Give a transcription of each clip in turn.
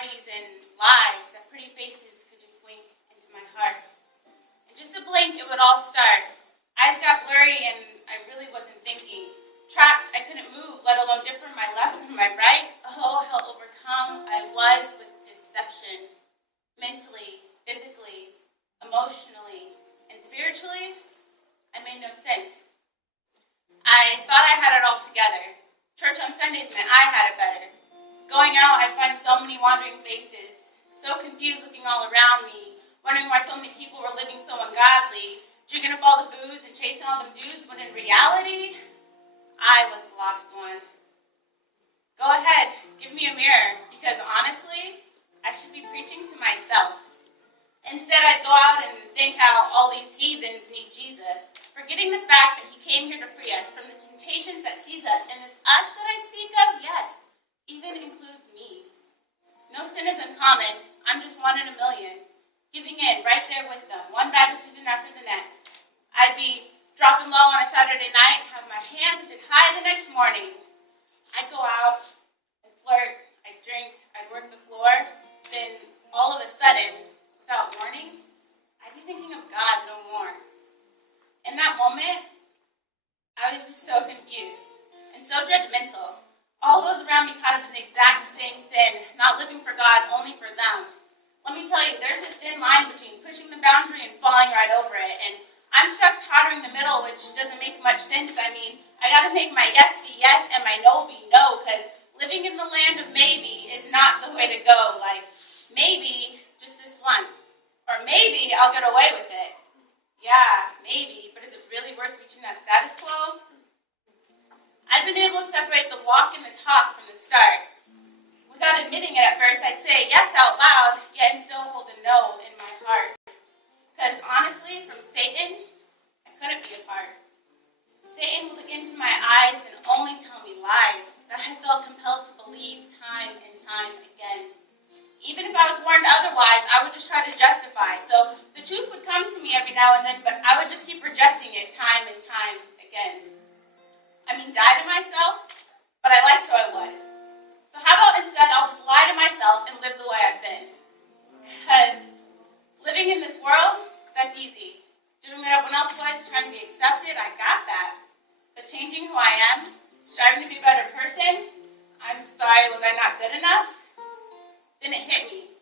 parties and lies that pretty faces could just wink into my heart. In just a blink, it would all start. Eyes got blurry and I really wasn't thinking. Trapped, I couldn't move, let alone differ my left from my right. Oh, how overcome I was with deception. Mentally, physically, emotionally, and spiritually, I made no sense. I thought I had it all together. Church on Sundays meant I had it better. Going out, I find so many wandering faces, so confused looking all around me, wondering why so many people were living so ungodly, drinking up all the booze and chasing all them dudes, when in reality, I was the lost one. Go ahead, give me a mirror, because honestly, I should be preaching to myself. Instead, I'd go out and think how all these heathens need Jesus, forgetting the fact that he came here to free us from the temptations that seize us, and this us that I speak of, yes, even includes me. No sin is uncommon. I'm just one in a million, giving in right there with them, one bad decision after the next. I'd be dropping low on a Saturday night, have my hands lifted high the next morning. I'd go out, I'd flirt, I'd drink, I'd work the floor, then all of a sudden, without warning, I'd be thinking of God no more. In that moment, I was just so confused and so judgmental. All those around me caught up in the exact same sin, not living for God, only for them. Let me tell you, there's a thin line between pushing the boundary and falling right over it, and I'm stuck tottering the middle, which doesn't make much sense. I mean, I gotta make my yes be yes and my no be no, because living in the land of maybe is not the way to go. Like, maybe just this once, or maybe I'll get away with it. Yeah, maybe, but is it really worth reaching that status quo? I've been able to separate the walk and the talk from the start. Without admitting it at first, I'd say yes out loud, yet and still hold a no in my heart. Because honestly, from Satan, I couldn't be apart. Satan would look into my eyes and only tell me lies that I felt compelled to believe time and time again. Even if I was warned otherwise, I would just try to justify. So the truth would come to me every now and then, but I would just keep rejecting it time and time again. I mean, die to myself, but I liked who I was. So how about instead I'll just lie to myself and live the way I've been? Because living in this world, that's easy. Doing what everyone else was, trying to be accepted, I got that. But changing who I am, striving to be a better person, I'm sorry, was I not good enough? Then it hit me.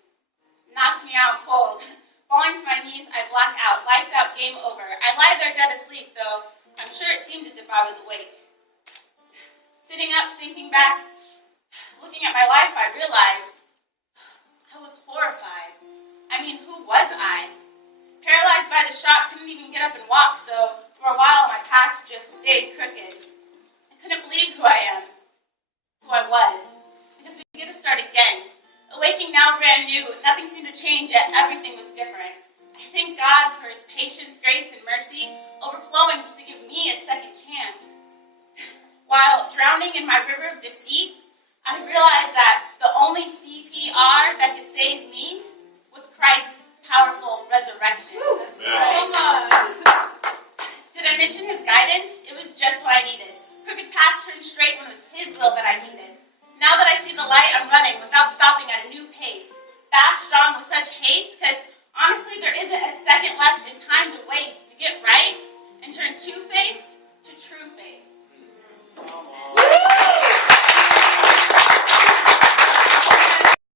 Knocked me out cold. Falling to my knees, I black out. Lights out, game over. I lie there dead asleep, though I'm sure it seemed as if I was awake. Sitting up, thinking back, looking at my life, I realized I was horrified. I mean, who was I? Paralyzed by the shock, couldn't even get up and walk, so for a while my path just stayed crooked. I couldn't believe who I am, who I was, because we get to start again. Awaking now brand new, nothing seemed to change, yet everything was different. I thank God for his patience, grace, and mercy, overflowing just to give me a second chance. While drowning in my river of deceit, I realized that the only CPR that could save me was Christ's powerful resurrection. Come on. Did I mention his guidance? It was just what I needed. Crooked paths turned straight when it was his will that I heeded. Now that I see the light, I'm running without stopping at a new pace. Fast, strong, with such haste, because honestly, there isn't a second left in time to waste to get right and turn two-faced to true-faced.